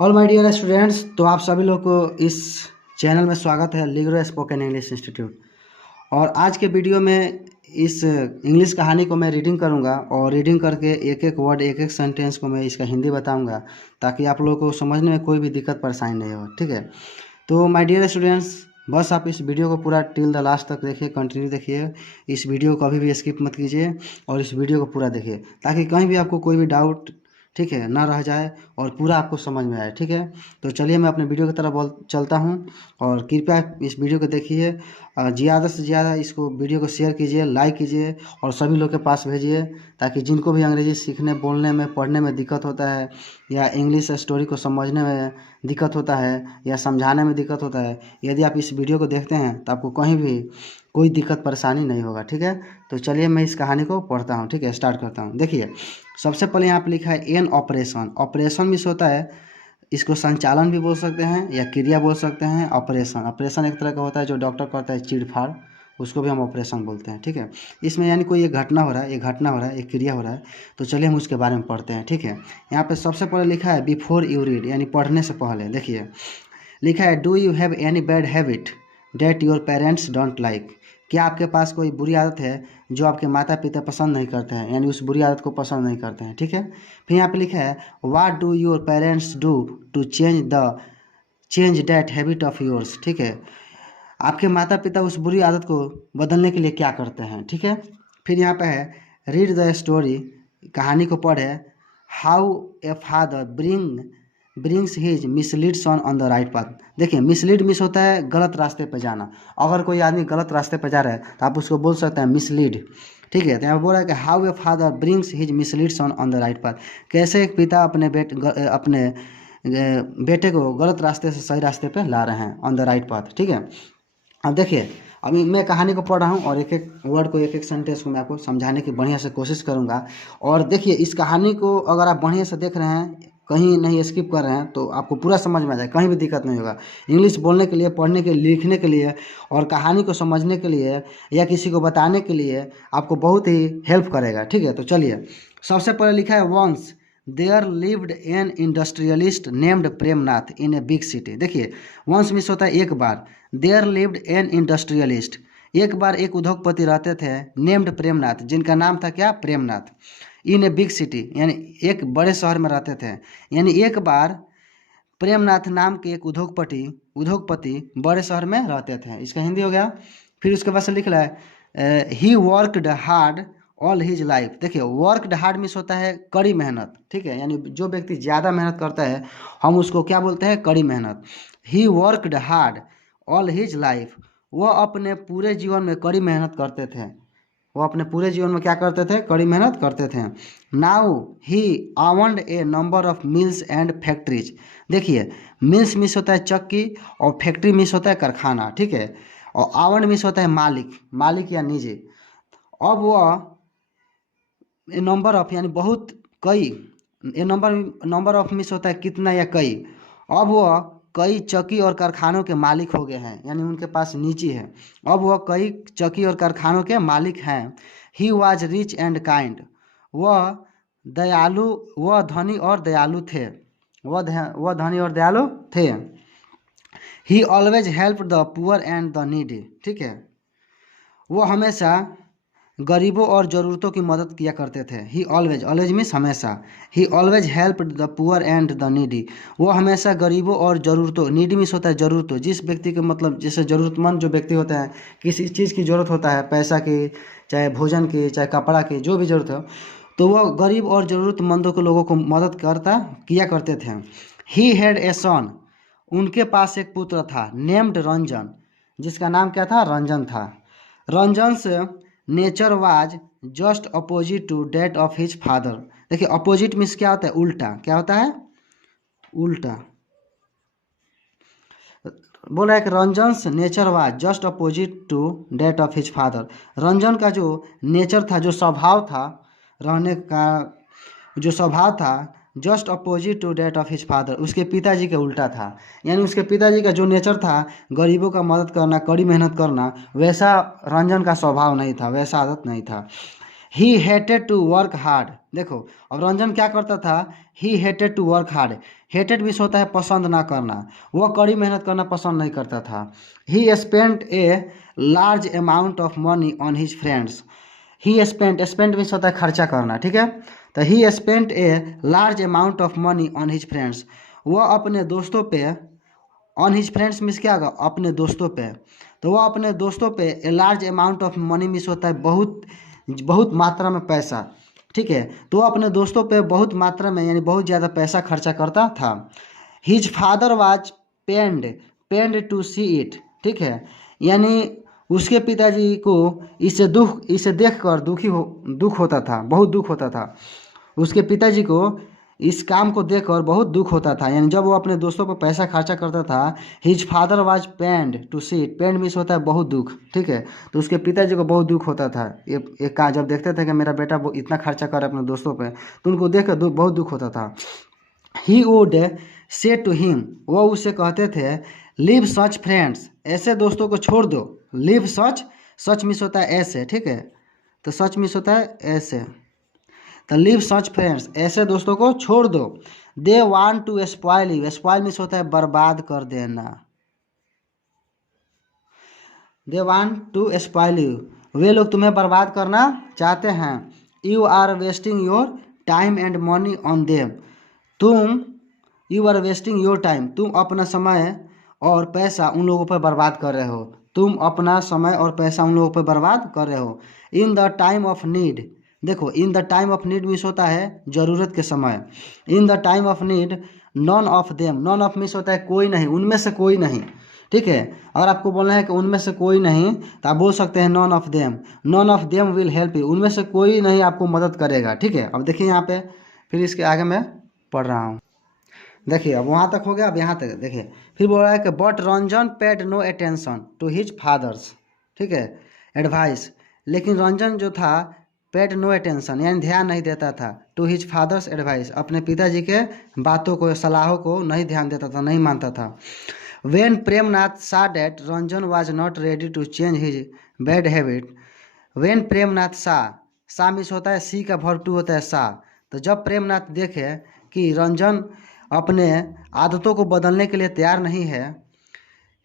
All my dear students, तो आप सभी लोग को इस चैनल में स्वागत है लिग्रो स्पोकन इंग्लिश इंस्टीट्यूट। और आज के वीडियो में इस इंग्लिश कहानी को मैं रीडिंग करूंगा और रीडिंग करके एक एक वर्ड एक एक सेंटेंस को मैं इसका हिंदी बताऊंगा ताकि आप लोगों को समझने में कोई भी दिक्कत परेशानी नहीं हो। ठीक है, तो माय डियर स्टूडेंट्स, बस आप इस वीडियो को पूरा टिल द लास्ट तक देखिए, कंटिन्यू देखिए। इस वीडियो को कभी भी स्किप मत कीजिए और इस वीडियो को पूरा देखिए ताकि कहीं भी आपको कोई भी डाउट ठीक है ना रह जाए और पूरा आपको समझ में आए। ठीक है, तो चलिए मैं अपने वीडियो की तरफ चलता हूँ और कृपया इस वीडियो को देखिए। ज़्यादा से ज़्यादा इसको वीडियो को शेयर कीजिए, लाइक कीजिए और सभी लोग के पास भेजिए ताकि जिनको भी अंग्रेजी सीखने, बोलने में, पढ़ने में दिक्कत होता है या इंग्लिश स्टोरी को समझने में दिक्कत होता है या समझाने में दिक्कत होता है, यदि आप इस वीडियो को देखते हैं तो आपको कहीं भी कोई दिक्कत परेशानी नहीं होगा। ठीक है, तो चलिए मैं इस कहानी को पढ़ता हूँ। ठीक है, स्टार्ट करता हूँ। देखिए, सबसे पहले यहाँ पे लिखा है एन ऑपरेशन। ऑपरेशन मीन्स होता है, इसको संचालन भी बोल सकते हैं या क्रिया बोल सकते हैं। ऑपरेशन ऑपरेशन एक तरह का होता है जो डॉक्टर करता है चीड़-फाड़, उसको भी हम ऑपरेशन बोलते हैं। ठीक है, इसमें यानी कोई एक घटना हो रहा है, एक घटना हो रहा है, एक क्रिया हो रहा है, तो चलिए हम उसके बारे में पढ़ते हैं। ठीक है, यहाँ पे सबसे पहले लिखा है बिफोर यू रीड, यानी पढ़ने से पहले। देखिए लिखा है do you have any bad habit that your parents don't like. क्या आपके पास कोई बुरी आदत है जो आपके माता पिता पसंद नहीं करते हैं, यानी उस बुरी आदत को पसंद नहीं करते हैं। ठीक है, फिर यहाँ पे लिखा है what do your parents do to change that habit of yours. ठीक है, आपके माता पिता उस बुरी आदत को बदलने के लिए क्या करते हैं। ठीक है, फिर यहाँ पे है रीड द स्टोरी, कहानी को पढ़े। How a father brings his misled son on the right path. देखिए, मिसलीड मिस होता है गलत रास्ते पर जाना। अगर कोई आदमी गलत रास्ते पर जा रहा है तो आप उसको बोल सकते हैं मिसलीड। ठीक है, तो यहाँ बोल रहा है कि how a father brings his misled son on the right path. कैसे एक पिता अपने बेटे को गलत रास्ते से सही रास्ते पे ला रहे हैं, ऑन द राइट पाथ। ठीक है, अब देखिए, अभी मैं कहानी को पढ़ रहा हूँ और एक एक वर्ड को, एक एक सेंटेंस को मैं आपको समझाने की बढ़िया से कोशिश करूँगा। और देखिए, इस कहानी को अगर आप बढ़िया से देख रहे हैं, कहीं नहीं स्किप कर रहे हैं, तो आपको पूरा समझ में आ जाए, कहीं भी दिक्कत नहीं होगा। इंग्लिश बोलने के लिए, पढ़ने के लिए, लिखने के लिए और कहानी को समझने के लिए या किसी को बताने के लिए आपको बहुत ही हेल्प करेगा। ठीक है, तो चलिए, सबसे पहले लिखा है once there lived an industrialist named Premnath in a big city. देखिए, वंस मिस होता है एक बार, देयर लिव्ड एन इंडस्ट्रियलिस्ट, एक बार एक उद्योगपति रहते थे, नेम्ड प्रेमनाथ, जिनका नाम था क्या, Premnath. In a big city, यानी एक बड़े शहर में रहते थे। यानी एक बार प्रेमनाथ नाम के एक उद्योगपति बड़े शहर में रहते थे। इसका हिंदी हो गया। फिर उसके बाद से लिख रहा है he worked hard all his life. देखिए, वर्कड हार्ड मीन्स होता है कड़ी मेहनत। ठीक है, यानी जो व्यक्ति ज़्यादा मेहनत करता है हम उसको क्या बोलते हैं, कड़ी मेहनत। He worked hard all his life, वह अपने पूरे जीवन में कड़ी मेहनत करते थे। वो अपने पूरे जीवन में क्या करते थे, कड़ी मेहनत करते थे। Now he owned a number of mills and factories. देखिए, मिल्स मिस होता है चक्की और फैक्ट्री मिस होता है कारखाना। ठीक है, और आवर्ड मिस होता है मालिक या निजी। अब वह ए नंबर ऑफ, यानी बहुत, कई, ए नंबर ऑफ मिस होता है कितना या कई। अब वह कई चक्की और कारखानों के मालिक हो गए हैं, यानी उनके पास निजी है। अब वह कई चक्की और कारखानों के मालिक हैं। He was rich and kind, वह दयालु, वह धनी और दयालु थे। वह धनी और दयालु थे। ही always help the poor and the needy. ठीक है, वो हमेशा गरीबों और ज़रूरतों की मदद किया करते थे। ही ऑलवेज मीन्स हमेशा। ही always help the poor and the needy, वो हमेशा गरीबों और ज़रूरतों, नीडी मीन्स होता है ज़रूरतों, जिस व्यक्ति के मतलब जैसे ज़रूरतमंद जो व्यक्ति होता है, किसी चीज़ की ज़रूरत होता है, पैसा की, चाहे भोजन की, चाहे कपड़ा की, जो भी ज़रूरत हो, तो वह गरीब और ज़रूरतमंदों के लोगों को मदद किया करते थे। ही हैड ए सन, उनके पास एक पुत्र था, नेम्ड रंजन, जिसका नाम क्या था, रंजन था। रंजन से nature was just opposite to that of his father. देखिए, अपोजिट मीन्स क्या होता है, उल्टा। क्या होता है, उल्टा। बोला है कि Ranjan nature was just opposite to that of his father. Ranjan का जो नेचर था, जो स्वभाव था, रहने का जो स्वभाव था, just opposite to that of his father, उसके पिताजी के उल्टा था। यानी उसके पिताजी का जो नेचर था, गरीबों का मदद करना, कड़ी मेहनत करना, वैसा रंजन का स्वभाव नहीं था, वैसा आदत नहीं था। He hated to work hard, देखो, अब रंजन क्या करता था, he hated to work hard. Hated means होता है पसंद ना करना, वह कड़ी मेहनत करना पसंद नहीं करता था। ही spent a large amount of money on his friends. He spent means होता है खर्चा करना, ठीक है। तो ही spent a large amount of money on his friends, वह अपने दोस्तों पे, ऑन हिज फ्रेंड्स मीन्स क्या होगा, अपने दोस्तों पे। तो वह अपने दोस्तों पे a large amount of money means होता है बहुत बहुत मात्रा में पैसा, ठीक है। तो वो अपने दोस्तों पे बहुत मात्रा में यानी बहुत ज़्यादा पैसा खर्चा करता था। His father was pained to see it, ठीक है। यानी उसके पिताजी को इसे देखकर दुख होता था, बहुत दुख होता था। उसके पिताजी को इस काम को देखकर बहुत दुख होता था, यानी जब वो अपने दोस्तों पर पैसा खर्चा करता था। His father was pained to see it, pained means होता है बहुत दुख, ठीक है। तो उसके पिताजी को बहुत दुख होता था, ये कहा जब देखते थे कि मेरा बेटा इतना खर्चा कर रहा है अपने दोस्तों पे, तो उनको देख कर बहुत दुख होता था। He would say to him, वो उसे कहते थे, लिव सच फ्रेंड्स, ऐसे दोस्तों को छोड़ दो। लिव सच मीन्स होता है ऐसे, ठीक है। तो सच मीन्स होता है ऐसे, तो लिव सच फ्रेंड्स, ऐसे दोस्तों को छोड़ दो। They want to spoil you, spoil means होता है बर्बाद कर देना। They want to spoil you, वे लोग तुम्हें बर्बाद करना चाहते हैं। You are wasting your time and money on them, you are wasting your time, तुम अपना समय और पैसा उन लोगों पर बर्बाद कर रहे हो। तुम अपना समय और पैसा उन लोगों पर बर्बाद कर रहे हो। In the time of need, देखो in the time of need means होता है ज़रूरत के समय। In the time of need none of them, none of means होता है कोई नहीं, उनमें से कोई नहीं, ठीक है। अगर आपको बोलना है कि उनमें से कोई नहीं, तो आप बोल सकते हैं non of them. None of them will help you, उनमें से कोई नहीं आपको मदद करेगा, ठीक है। अब देखिए यहाँ पे, फिर इसके आगे मैं पढ़ रहा हूँ। देखिए अब वहाँ तक हो गया, अब यहाँ तक देखिए। फिर बोल रहा है कि but Ranjan paid no attention to his father's, ठीक है, एडवाइस। लेकिन रंजन जो था पेड नो अटेंशन यानी ध्यान नहीं देता था, टू हिज फादर्स एडवाइस, अपने पिताजी के बातों को, सलाहों को नहीं ध्यान देता था, नहीं मानता था। When Premnath saw that Ranjan was not ready to change his bad habit. When Premnath saw means होता है सी का वर्ब टू होता है सा। तो जब प्रेमनाथ देखे कि रंजन अपने आदतों को बदलने के लिए तैयार नहीं है,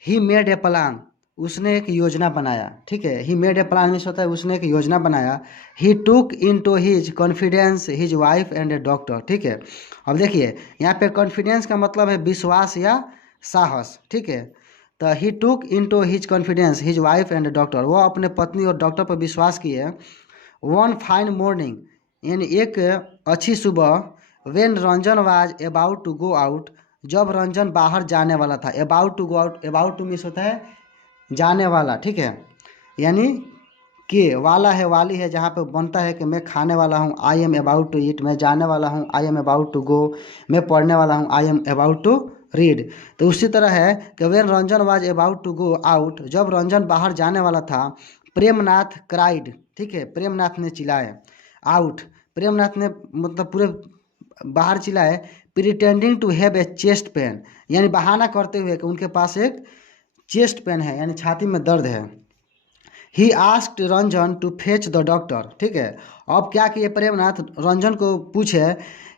ही मेड ए प्लान, उसने एक योजना बनाया, ठीक है। He made a plan means होता है उसने एक योजना बनाया। He took in to his confidence his wife and a doctor, ठीक है। अब देखिए यहाँ पे कॉन्फिडेंस का मतलब है विश्वास या साहस, ठीक है। तो he took in to his confidence his wife and doctor, वो अपने पत्नी और डॉक्टर पर विश्वास किए। वन फाइन मॉर्निंग, यानी एक अच्छी सुबह। When Ranjan was about to go out, जब रंजन बाहर जाने वाला था। About to go out, about to means होता है जाने वाला, ठीक है। यानी कि वाला है, वाली है, जहाँ पे बनता है कि मैं खाने वाला हूँ, I am about to eat, मैं जाने वाला हूँ, I am about to go, मैं पढ़ने वाला हूँ, I am about to read. तो उसी तरह है कि when Ranjan was about to go out, जब रंजन बाहर जाने वाला था। प्रेमनाथ क्राइड, ठीक है, प्रेमनाथ ने चिल्लाए। आउट, प्रेमनाथ ने मतलब पूरे बाहर चिल्लाए। Pretending to have a chest pain, यानी बहाना करते हुए कि उनके पास एक चेस्ट पेन है, यानी छाती में दर्द है। He asked Ranjan to fetch the doctor, ठीक है। अब क्या किए प्रेमनाथ, रंजन को पूछे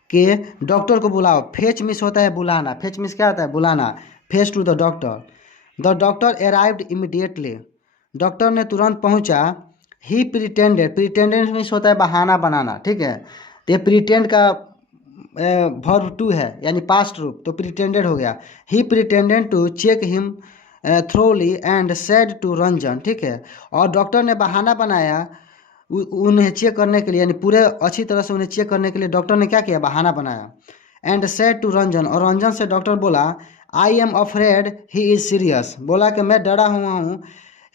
कि डॉक्टर को बुलाओ। फेच मिस होता है बुलाना, फेच मिस क्या होता है बुलाना। Fetch to the doctor. The doctor arrived immediately, doctor ने तुरंत पहुंचा। ही प्रिटेंडेड मिस होता है बहाना बनाना, ठीक है। तो ये प्रिटेंड का वर्ब टू है यानी पास्ट रूप, तो प्रिटेंडेड हो गया। He pretended to check him thoroughly and said to Ranjan, ठीक है। और डॉक्टर ने बहाना बनाया उन्हें चेक करने के लिए, यानी पूरे अच्छी तरह से उन्हें चेक करने के लिए डॉक्टर ने क्या किया, बहाना बनाया। एंड सेड टू रंजन, और रंजन से डॉक्टर बोला, I am afraid he is serious, बोला कि मैं डरा हुआ हूँ।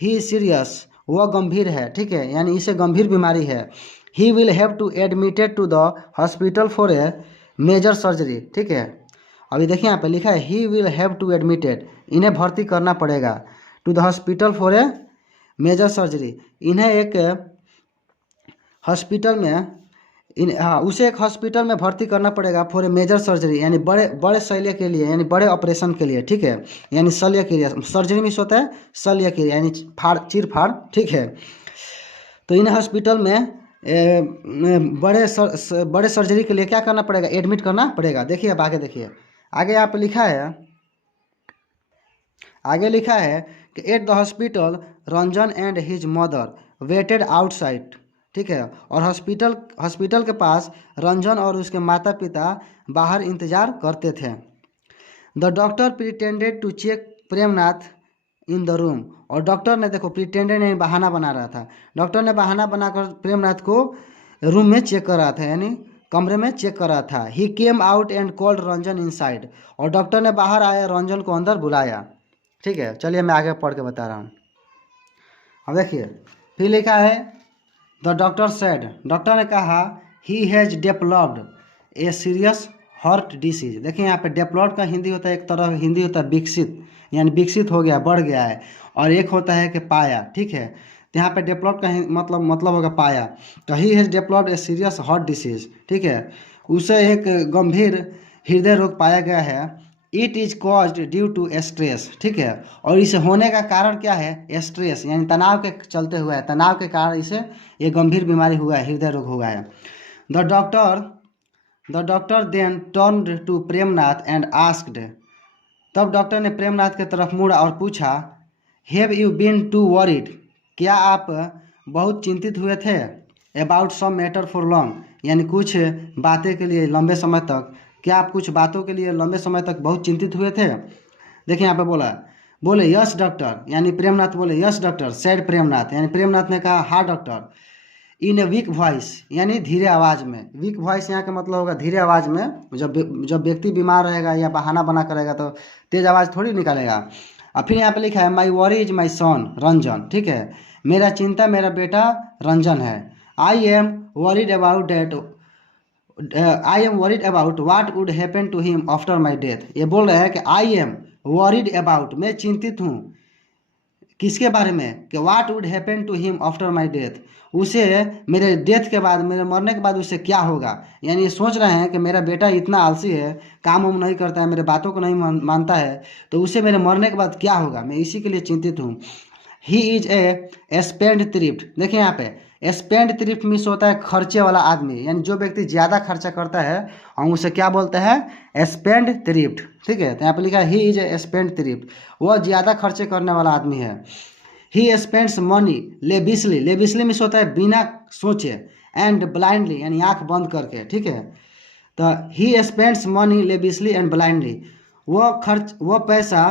ही इज सीरियस, वह गंभीर है, ठीक है, यानी इसे गंभीर बीमारी है। He will have to admitted to the hospital for a major surgery, ठीक है। अभी देखिए यहाँ पे लिखा है he will have to admitted, इन्हें भर्ती करना पड़ेगा। To the hospital for a major surgery, इन्हें एक हॉस्पिटल में उसे एक हॉस्पिटल में भर्ती करना पड़ेगा फॉर ए मेजर सर्जरी, यानी बड़े शल्य के लिए, यानी बड़े ऑपरेशन के लिए, ठीक है। यानी शल्य क्रिया, सर्जरी में होता है शल्य क्रिया यानी चीर फाड़, ठीक है। तो इन्हें हॉस्पिटल में बड़े सर्जरी के लिए क्या करना पड़ेगा, एडमिट करना पड़ेगा। देखिए अब आगे देखिए, आगे यहाँ पे लिखा है, आगे लिखा है कि at the hospital Ranjan and his mother waited outside. ठीक है, और हॉस्पिटल के पास रंजन और उसके माता पिता बाहर इंतजार करते थे। The doctor pretended to check Premnath in the room. और डॉक्टर ने, देखो प्रिटेंडेड यानी बहाना बना रहा था, डॉक्टर ने बहाना बनाकर प्रेमनाथ को रूम में चेक कर रहा था, यानी कमरे में चेक कर रहा था। He came out and called Ranjan inside. और डॉक्टर ने बाहर आया, रंजन को अंदर बुलाया। ठीक है, चलिए मैं आगे पढ़ के बता रहा हूँ। अब देखिए फिर लिखा है, द डॉक्टर सेड, डॉक्टर ने कहा, he has developed a serious heart disease. देखिए यहाँ पे डेवलप्ड का हिंदी होता है, एक तरह हिंदी होता है विकसित, यानी विकसित हो गया, बढ़ गया है, और एक होता है कि पाया। ठीक है, तो यहाँ पे डेवलप्ड का मतलब होगा पाया। तो he has developed a serious heart disease. ठीक है, उसे एक गंभीर हृदय रोग पाया गया है। It is caused due to stress. ठीक है, और इसे होने का कारण क्या है, स्ट्रेस, यानी तनाव के चलते हुआ है, तनाव के कारण इसे ये गंभीर बीमारी हुआ है, हृदय रोग हुआ है। The doctor then turned to Premnath and asked. तब डॉक्टर ने प्रेमनाथ की तरफ मुड़ा और पूछा, have you been to worried, क्या आप बहुत चिंतित हुए थे, about some matter for long, यानी कुछ बातें के लिए लंबे समय तक, क्या आप कुछ बातों के लिए लंबे समय तक बहुत चिंतित हुए थे। देखिए यहाँ पे बोले यस डॉक्टर, यानी प्रेमनाथ बोले यस डॉक्टर, सैड प्रेमनाथ, यानी प्रेमनाथ ने कहा हाँ doctor, in a week voice, यानी धीरे आवाज़ में। वीक वॉइस यहाँ का मतलब होगा धीरे आवाज़ में। जब व्यक्ति बीमार रहेगा या बहाना बना करेगा तो तेज़ आवाज़ थोड़ी निकालेगा। और फिर यहाँ पे लिखा है, my worry is my son Ranjan. ठीक है, मेरा चिंता मेरा बेटा रंजन है। I am worried about what would happen to him after my death. ये बोल रहे हैं कि आई एम वरीड अबाउट, मैं चिंतित हूँ, किसके बारे में, कि what would happen to him after my death, उसे मेरे डेथ के बाद, मेरे मरने के बाद उसे क्या होगा। यानी ये सोच रहे हैं कि मेरा बेटा इतना आलसी है, काम वाम नहीं करता है, मेरे बातों को नहीं मानता है, तो उसे मेरे मरने के बाद क्या होगा, मैं इसी के लिए चिंतित हूँ। He is a spend thrift. देखिए यहाँ पे स्पेंड थ्रिफ्ट मीन्स होता है खर्चे वाला आदमी, यानी जो व्यक्ति ज़्यादा खर्चा करता है हम उसे क्या बोलते हैं, स्पेंड थ्रिफ्ट। ठीक है, तो यहाँ पे लिखा है he is a spend thrift, वह ज़्यादा खर्चे करने वाला आदमी है। He spends money lavishly, lavishly means होता है बिना सोचे, एंड ब्लाइंडली यानी आँख बंद करके। ठीक है, तो he spends money lavishly and blindly, वह पैसा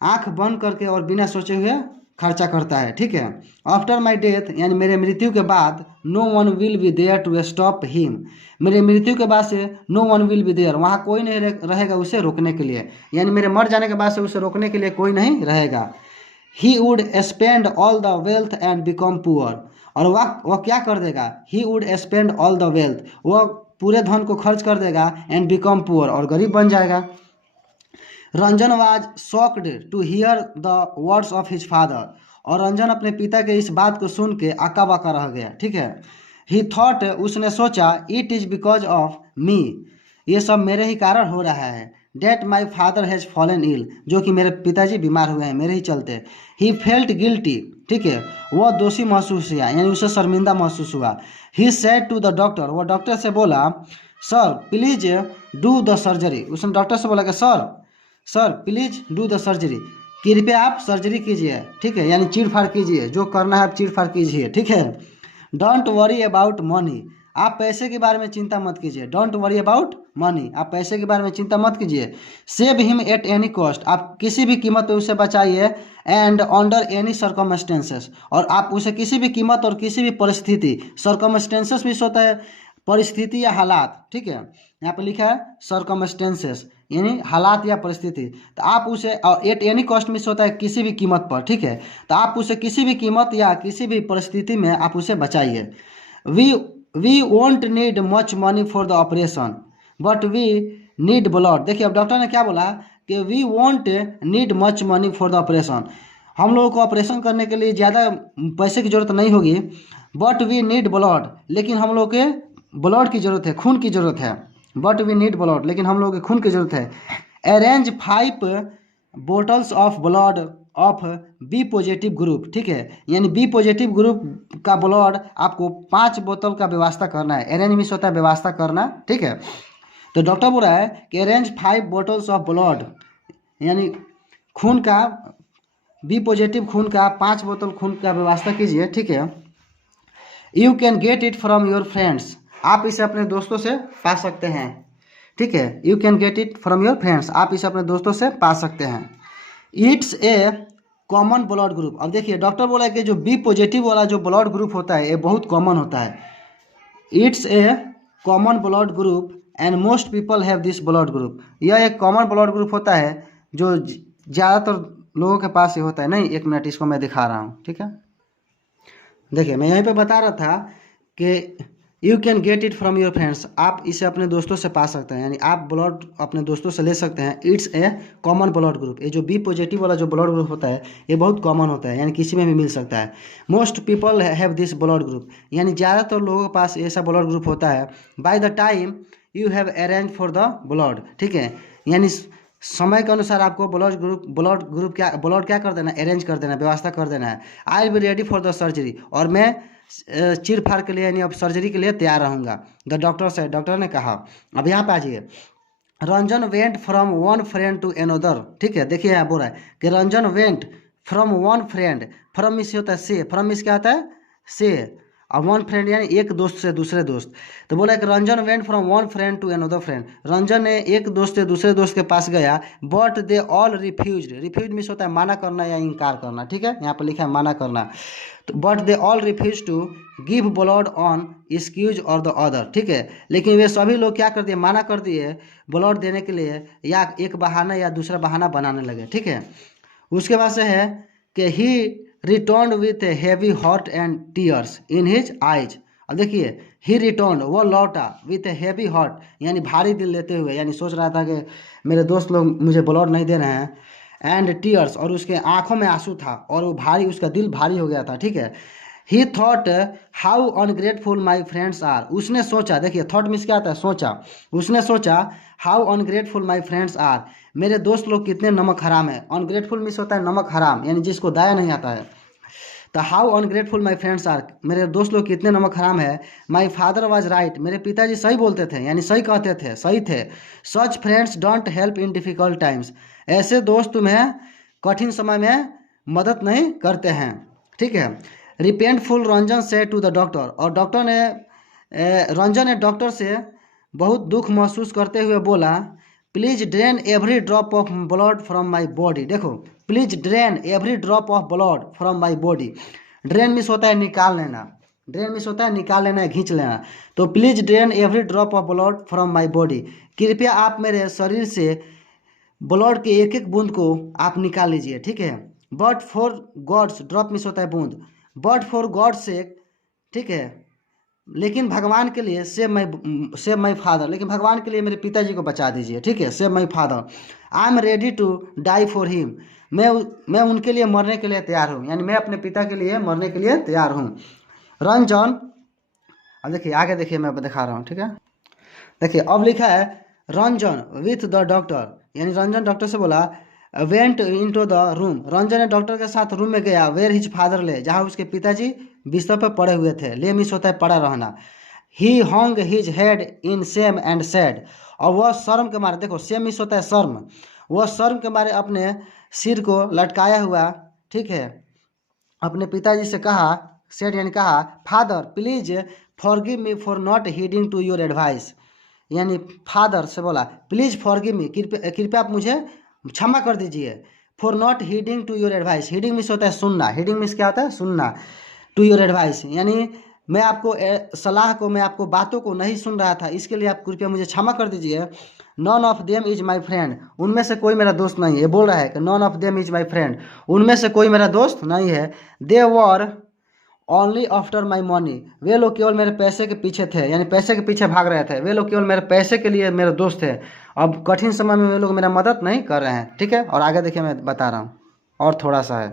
आँख बंद करके और बिना सोचे हुए खर्चा करता है। ठीक है, आफ्टर माई डेथ, यानी मेरे मृत्यु के बाद, no one will be there to stop him, मेरे मृत्यु के बाद से no one will be there, वहाँ कोई नहीं रहेगा उसे रोकने के लिए, यानी मेरे मर जाने के बाद से उसे रोकने के लिए कोई नहीं रहेगा। He would spend all the wealth and become poor, और वह क्या कर देगा, he would spend all the wealth, वह पूरे धन को खर्च कर देगा, एंड बिकम पुअर, और गरीब बन जाएगा। Ranjan was shocked to hear the words of his father, और रंजन अपने पिता के इस बात को सुन के आका बाका रह गया। ठीक है, ही थॉट, उसने सोचा, it is because of me, ये सब मेरे ही कारण हो रहा है। That my father has fallen ill, जो कि मेरे पिताजी बीमार हुए हैं मेरे ही चलते। ही फेल्ट गिल्टी, ठीक है, वह दोषी महसूस हुआ, यानी उसे शर्मिंदा महसूस हुआ। He said to the doctor, वह डॉक्टर से बोला, sir please do the surgery, उसने डॉक्टर से बोला कि sir please do the surgery, कृपया आप सर्जरी कीजिए। ठीक है, यानी चीड़-फाड़ कीजिए, जो करना है आप चीड़-फाड़ कीजिए। ठीक है, डोंट वरी अबाउट मनी, आप पैसे के बारे में चिंता मत कीजिए। डोंट वरी अबाउट मनी, आप पैसे के बारे में चिंता मत कीजिए। Save him at any cost, आप किसी भी कीमत पे उसे बचाइए। एंड अंडर एनी सर्कमस्टेंसेस, और आप उसे किसी भी कीमत और किसी भी परिस्थिति, सर्कमस्टेंसेस भी होता है परिस्थिति या हालात। ठीक है, यहाँ पे लिखा है सर्कमस्टेंसेस, यानी हालात या परिस्थिति, तो आप उसे, और एट एनी कॉस्ट में होता है किसी भी कीमत पर। ठीक है, तो आप उसे किसी भी कीमत या किसी भी परिस्थिति में आप उसे बचाइए। We won't need much money for the operation but we need blood. देखिए अब डॉक्टर ने क्या बोला कि we won't need much money for the operation, हम लोगों को ऑपरेशन करने के लिए ज़्यादा पैसे की ज़रूरत नहीं होगी, बट वी नीड ब्लड, लेकिन हम लोग के ब्लड की ज़रूरत है, खून की ज़रूरत है। बट वी नीड ब्लड, लेकिन हम लोग के खून की ज़रूरत है। Arrange 5 bottles of blood of B positive group, ठीक है, यानी बी पॉजिटिव ग्रुप का ब्लड आपको 5 बोतल का व्यवस्था करना है। अरेंज मीन्स होता है व्यवस्था करना, ठीक है। तो डॉक्टर बोल रहा है कि अरेंज 5 बोटल्स ऑफ ब्लड, यानी खून का, बी पॉजिटिव खून का 5 बोतल खून का व्यवस्था कीजिए, ठीक है। You can get it from your friends, आप इसे अपने दोस्तों से पा सकते हैं, ठीक है। You can get it from your friends, आप इसे अपने दोस्तों से पा सकते हैं। It's a common blood group, अब देखिए डॉक्टर बोला कि जो बी पॉजिटिव वाला जो ब्लड ग्रुप होता है ये बहुत कॉमन होता है। It's a common blood group and most people have this blood group, यह एक कॉमन ब्लड ग्रुप होता है जो ज़्यादातर लोगों के पास ये होता है। नहीं, 1 मिनट, इसको मैं दिखा रहा हूँ, ठीक है। देखिए मैं यहीं पे बता रहा था कि you can get it from your friends, आप इसे अपने दोस्तों से पा सकते हैं, यानी आप ब्लड अपने दोस्तों से ले सकते हैं। It's a common blood group, ये जो बी पॉजिटिव वाला जो ब्लड ग्रुप होता है ये बहुत कॉमन होता है, यानी किसी में भी मिल सकता है। Most people have this blood group, यानी ज़्यादातर लोगों के पास ऐसा ब्लड ग्रुप होता है। By the time you have arrange for the blood, ठीक है, यानी समय के अनुसार आपको ब्लड ग्रुप क्या कर देना, अरेंज कर देना, व्यवस्था कर देना है। I will be ready for the surgery, और मैं चीर फाड़ के लिए यानी अब सर्जरी के लिए तैयार रहूँगा। द डॉक्टर से, डॉक्टर ने कहा। अब यहाँ पे आ जाइए, Ranjan went from one friend to another, ठीक है। देखिए यहाँ बोल रहा है कि Ranjan went from one friend, from means होता है से, फ्रॉम मिस क्या होता है से, और वन फ्रेंड यानी एक दोस्त से दूसरे दोस्त। तो बोला कि Ranjan went from one friend to another friend, Ranjan ने एक दोस्त से दूसरे दोस्त के पास गया। But they all refuse, refuse means होता है माना करना या इनकार करना, ठीक है, यहाँ पर लिखा है माना करना। तो but they all refuse to give blood on excuse or the other, ठीक है, लेकिन वे सभी लोग क्या कर दिए, माना कर दिए ब्लड देने के लिए, या एक बहाना या दूसरा बहाना बनाने लगे, ठीक है। उसके बाद से है कि he return with a heavy heart and tears in his eyes. अब देखिए ही रिटर्न, वो लौटा, विथ ए हैवी हार्ट, यानी भारी दिल लेते हुए, यानी सोच रहा था कि मेरे दोस्त लोग मुझे ब्लड नहीं दे रहे हैं, एंड टीयर्स, और उसके आंखों में आंसू था, और वो भारी, उसका दिल भारी हो गया था, ठीक है। He thought how ungrateful my friends are, उसने सोचा, देखिए थॉट मीन्स क्या आता है, सोचा, उसने सोचा how ungrateful my friends are, मेरे दोस्त लोग कितने नमक हराम है। अनग्रेटफुल मीन्स होता है नमक हराम, यानी जिसको दाया नहीं आता है। तो how ungrateful my friends are, मेरे दोस्त लोग कितने नमक हराम है। माई फादर वॉज राइट, मेरे पिताजी सही बोलते थे, यानी सही कहते थे, सही थे। सच friends don't help in difficult times, ऐसे दोस्त तुम्हें कठिन समय में मदद नहीं करते हैं, ठीक है। रिपेंटफुल रंजन से टू द डॉक्टर, और डॉक्टर ने रंजन ने डॉक्टर से बहुत दुख महसूस करते हुए बोला, please drain every drop of blood from my body. देखो, please drain every drop of blood from my body, drain means होता है निकाल लेना, ड्रेन मिस होता है निकाल लेना है, खींच लेना। तो please drain every drop of blood from my body, कृपया आप मेरे शरीर से ब्लड के एक एक बूंद को आप निकाल लीजिए, ठीक है। But for god's, drop means होता है बूंद, बट फॉर गॉड से, ठीक है, लेकिन भगवान के लिए, सेव माई फादर, लेकिन भगवान के लिए मेरे पिताजी को बचा दीजिए, ठीक है। Save my father, I am ready to die for him, मैं उनके लिए मरने के लिए तैयार हूँ, यानी मैं अपने पिता के लिए मरने के लिए तैयार हूँ। रंजन, अब देखिए आगे देखिए, मैं दिखा रहा हूँ, ठीक है। देखिए अब लिखा है रंजन विथ द डॉक्टर, यानी रंजन डॉक्टर से बोला, went into the room, Ranjan ने डॉक्टर के साथ रूम में गया, वेयर हिज फादर ले, जहाँ उसके पिताजी बिस्तर पर पड़े हुए थे। ले मिस होता है पड़ा रहना। He hung his head in shame and said, और वह शर्म के मारे, देखो सेम मिस होता है शर्म, वह शर्म के मारे अपने सिर को लटकाया हुआ, ठीक है, अपने पिताजी से कहा, सेड यानी कहा, father please forgive me for not heeding to your advice, यानी फादर से बोला प्लीज फॉरगिव मी, कृपया आप मुझे क्षमा कर दीजिए, for not heeding to your advice, heeding means होता है सुनना, हीडिंग मिस क्या होता है सुनना, टू योर एडवाइस, यानी मैं आपको सलाह को, मैं आपको बातों को नहीं सुन रहा था, इसके लिए आप कृपया मुझे क्षमा कर दीजिए। Non of them is my friend, उनमें से कोई मेरा दोस्त नहीं है, बोल रहा है कि none of them is my friend, उनमें से कोई मेरा दोस्त नहीं है। They were only after my money, वे लोग केवल मेरे पैसे के पीछे थे, यानी पैसे के पीछे भाग रहे थे, वे लोग केवल मेरे पैसे के लिए मेरे दोस्त थे, अब कठिन समय में वे लोग मेरा मदद नहीं कर रहे हैं, ठीक है। और आगे देखिए मैं बता रहा हूँ, और थोड़ा सा है।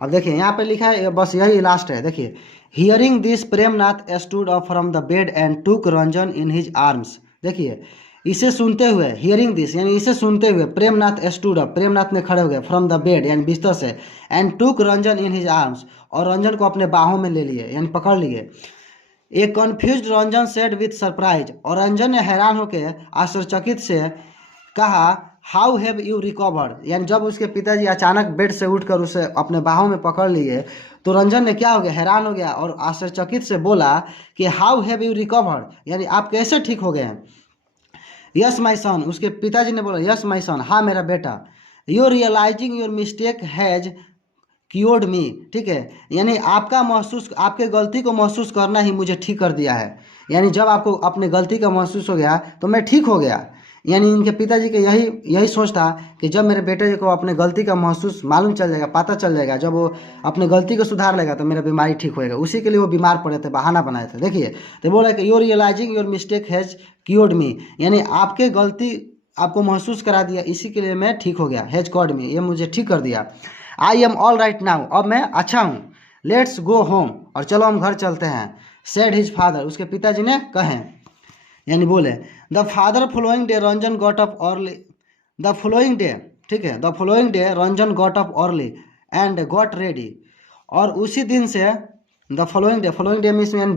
अब देखिए यहाँ पे लिखा है, बस यही लास्ट है, देखिए hearing this Premnath stood up from the bed and टूक रंजन इन हिज आर्म्स, देखिए इसे सुनते हुए, हियरिंग दिस यानी इसे सुनते हुए, प्रेमनाथ स्टूड अप, प्रेमनाथ ने खड़े हो गए, फ्रॉम द बेड यानी बिस्तर से, एंड टूक रंजन इन हिज आर्म्स, और रंजन को अपने बाहों में ले लिए यानी पकड़ लिए। A confused Ranjan said with surprise, और रंजन ने हैरान होकर आश्चर्यचकित से कहा, हाउ हैव यू रिकवर्ड, यानी जब उसके पिताजी अचानक बेड से उठकर उसे अपने बाहों में पकड़ लिए तो रंजन ने क्या हो गया, हैरान हो गया और आश्चर्यचकित से बोला कि हाउ हैव यू रिकवर्ड, यानी आप कैसे ठीक हो गए हैं। यस माई सन, उसके पिताजी ने बोला, यस माई सन, हाँ मेरा बेटा। Your realising your mistake has cured me, ठीक है, यानी आपके गलती को महसूस करना ही मुझे ठीक कर दिया है, यानी जब आपको अपने गलती का महसूस हो गया तो मैं ठीक हो गया। यानी इनके पिताजी के यही सोच था कि जब मेरे बेटे को अपने गलती का महसूस मालूम चल जाएगा, पता चल जाएगा, जब वो अपने गलती को सुधार लेगा तो मेरा बीमारी ठीक होएगा। उसी के लिए वो बीमार पड़े थे, बहाना बनाए थे। देखिए तो बोला कि your realising your mistake has cured me, यानी आपके गलती आपको महसूस करा दिया, इसी के लिए मैं ठीक हो गया। हैज़ क्योर्ड मी, ये मुझे ठीक कर दिया। I am all right now, अब मैं अच्छा हूँ। लेट्स गो होम, और चलो हम घर चलते हैं। सेड हिज फादर, उसके पिताजी ने कहें यानी बोले। The father following day Ranjan got up early, the following day, ठीक है, the following day Ranjan got up early and got ready, और उसी दिन से द फॉलोइंग डे मीन्स यानी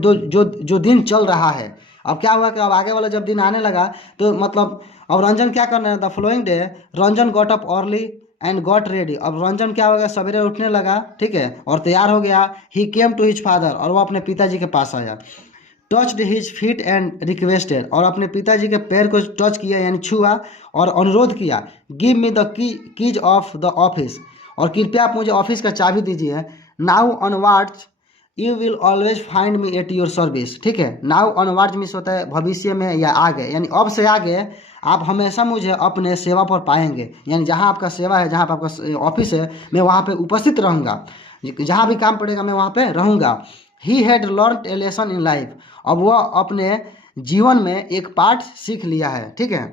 जो दिन चल रहा है। अब क्या हुआ कि अब आगे वाला जब दिन आने लगा तो मतलब अब रंजन क्या करना है, the following day Ranjan got up early and got ready, अब रंजन क्या हो गया, सवेरे उठने लगा, ठीक है, और तैयार हो गया। ही केम टू हिज फादर, और वो अपने पिताजी के पास आया। Touched his feet and requested, और अपने पिताजी के पैर को टच किया यानी छुआ और अनुरोध किया। Give me the keys of the office, और कृपया आप मुझे ऑफिस का चाबी दीजिए। Now onwards you will always find me at your service, ठीक है, नाउ ऑनवर्ड्स मीन्स होता है भविष्य में या आगे, यानी अब से आगे आप हमेशा मुझे अपने सेवा पर पाएंगे, यानी जहाँ आपका सेवा है, जहाँ पर आपका ऑफिस है, मैं वहाँ पे उपस्थित रहूँगा, जहाँ भी काम पड़ेगा मैं वहाँ पे रहूँगा। He had learn A lesson in life, अब वह अपने जीवन में एक पाठ सीख लिया है, ठीक है।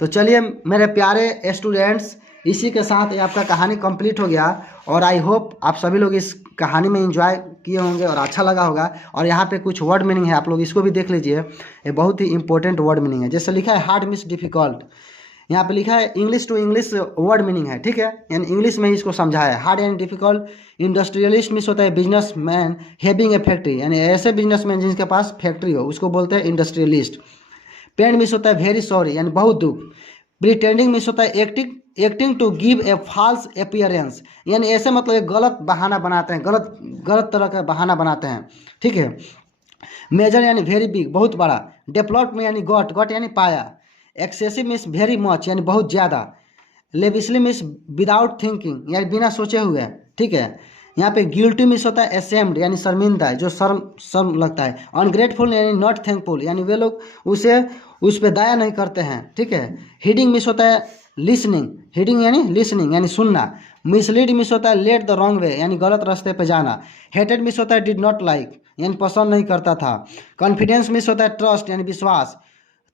तो चलिए मेरे प्यारे स्टूडेंट्स, इसी के साथ ये आपका कहानी कंप्लीट हो गया, और आई होप आप सभी लोग इस कहानी में एंजॉय किए होंगे और अच्छा लगा होगा। और यहाँ पे कुछ वर्ड मीनिंग है, आप लोग इसको भी देख लीजिए, ये बहुत ही इंपॉर्टेंट वर्ड मीनिंग है। जैसे लिखा है हार्ड मीन्स डिफिकल्ट, यहाँ पे लिखा है English to English word meaning है, ठीक है, यानी इंग्लिश में ही इसको समझाया है। हार्ड यानी डिफिकल्ट। इंडस्ट्रियलिस्ट मीन्स होता है business man having a factory, यानी ऐसे बिजनेसमैन जिनके पास फैक्ट्री हो उसको बोलते हैं इंडस्ट्रियलिस्ट। पेन मीन्स होता है वेरी सॉरी, यानी बहुत दुख। प्रिटेंडिंग मीन्स होता है acting to give a false appearance, यानी ऐसे मतलब एक गलत बहाना बनाते हैं, गलत तरह का बहाना बनाते हैं, ठीक है। मेजर यानी वेरी बिग, बहुत बड़ा। डेवलप में यानी गॉट यानी पाया। एक्सेसिव मीन्स वेरी मच, यानी बहुत ज़्यादा। लेविशली मीन्स विदाउट थिंकिंग, यानी बिना सोचे हुए, ठीक है। यहाँ पे गिल्टी मीन्स होता है एसेम्ड, यानी शर्मिंदा, जो शर्म लगता है। अनग्रेटफुल यानी नॉट थैंकफुल, यानी वे लोग उस पर दया नहीं करते हैं, ठीक है। हीडिंग मीन्स होता है लिसनिंग, हीडिंग यानी लिसनिंग यानी सुनना। मिसलीड मीन्स होता है लेट द रॉन्ग वे, यानी गलत रास्ते पे जाना। हेटेड मीन्स होता है डिड नॉट लाइक, यानी पसंद नहीं करता था। कॉन्फिडेंस मीन्स होता है ट्रस्ट, यानी विश्वास।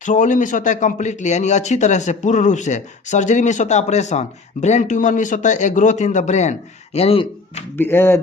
थ्रोली मिस होता है कम्प्लीटली, यानी अच्छी तरह से, पूर्ण रूप से। सर्जरी मिस होता है ऑपरेशन। ब्रेन ट्यूमर मिस होता है a growth in the brain, यानी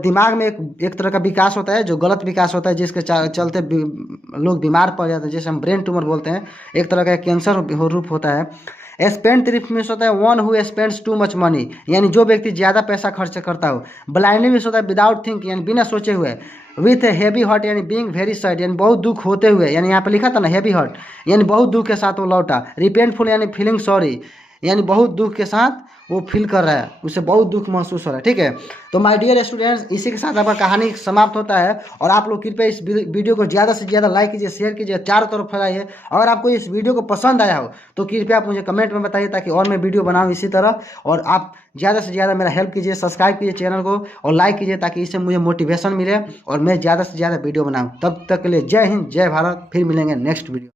दिमाग में एक तरह का विकास होता है जो गलत विकास होता है, जिसके चलते लोग बीमार पड़ जाते हैं, जैसे हम ब्रेन ट्यूमर बोलते हैं, एक तरह का कैंसर रूप होता है। स्पेंड थ्रिफ्ट मिस होता है one who spends too much money, यानी जो व्यक्ति ज़्यादा पैसा खर्च करता हो। ब्लाइंडली मिस होता है विदाउट थिंक, यानी बिना सोचे हुए। विथ हैवी हार्ट यानी बीइंग वेरी सैड, यानी बहुत दुख होते हुए, यानी यहाँ पे लिखा था ना हैवी हार्ट, यानी बहुत दुख के साथ वो लौटा। रिपेंटफुल यानी फीलिंग सॉरी, यानी बहुत दुख के साथ वो फील कर रहा है, उसे बहुत दुख महसूस हो रहा है, ठीक है। तो माय डियर स्टूडेंट्स, इसी के साथ आपका कहानी समाप्त होता है। और आप लोग कृपया इस वीडियो को ज़्यादा से ज़्यादा लाइक कीजिए, शेयर कीजिए, चारों तरफ फैलाइए। अगर आपको इस वीडियो को पसंद आया हो तो कृपया आप मुझे कमेंट में बताइए, ताकि और मैं वीडियो बनाऊँ इसी तरह। और आप ज़्यादा से ज़्यादा मेरा हेल्प कीजिए, सब्सक्राइब कीजिए चैनल को और लाइक कीजिए, ताकि इससे मुझे मोटिवेशन मिले और मैं ज़्यादा से ज़्यादा वीडियो बनाऊँ। तब तक के लिए जय हिंद, जय भारत। फिर मिलेंगे नेक्स्ट वीडियो।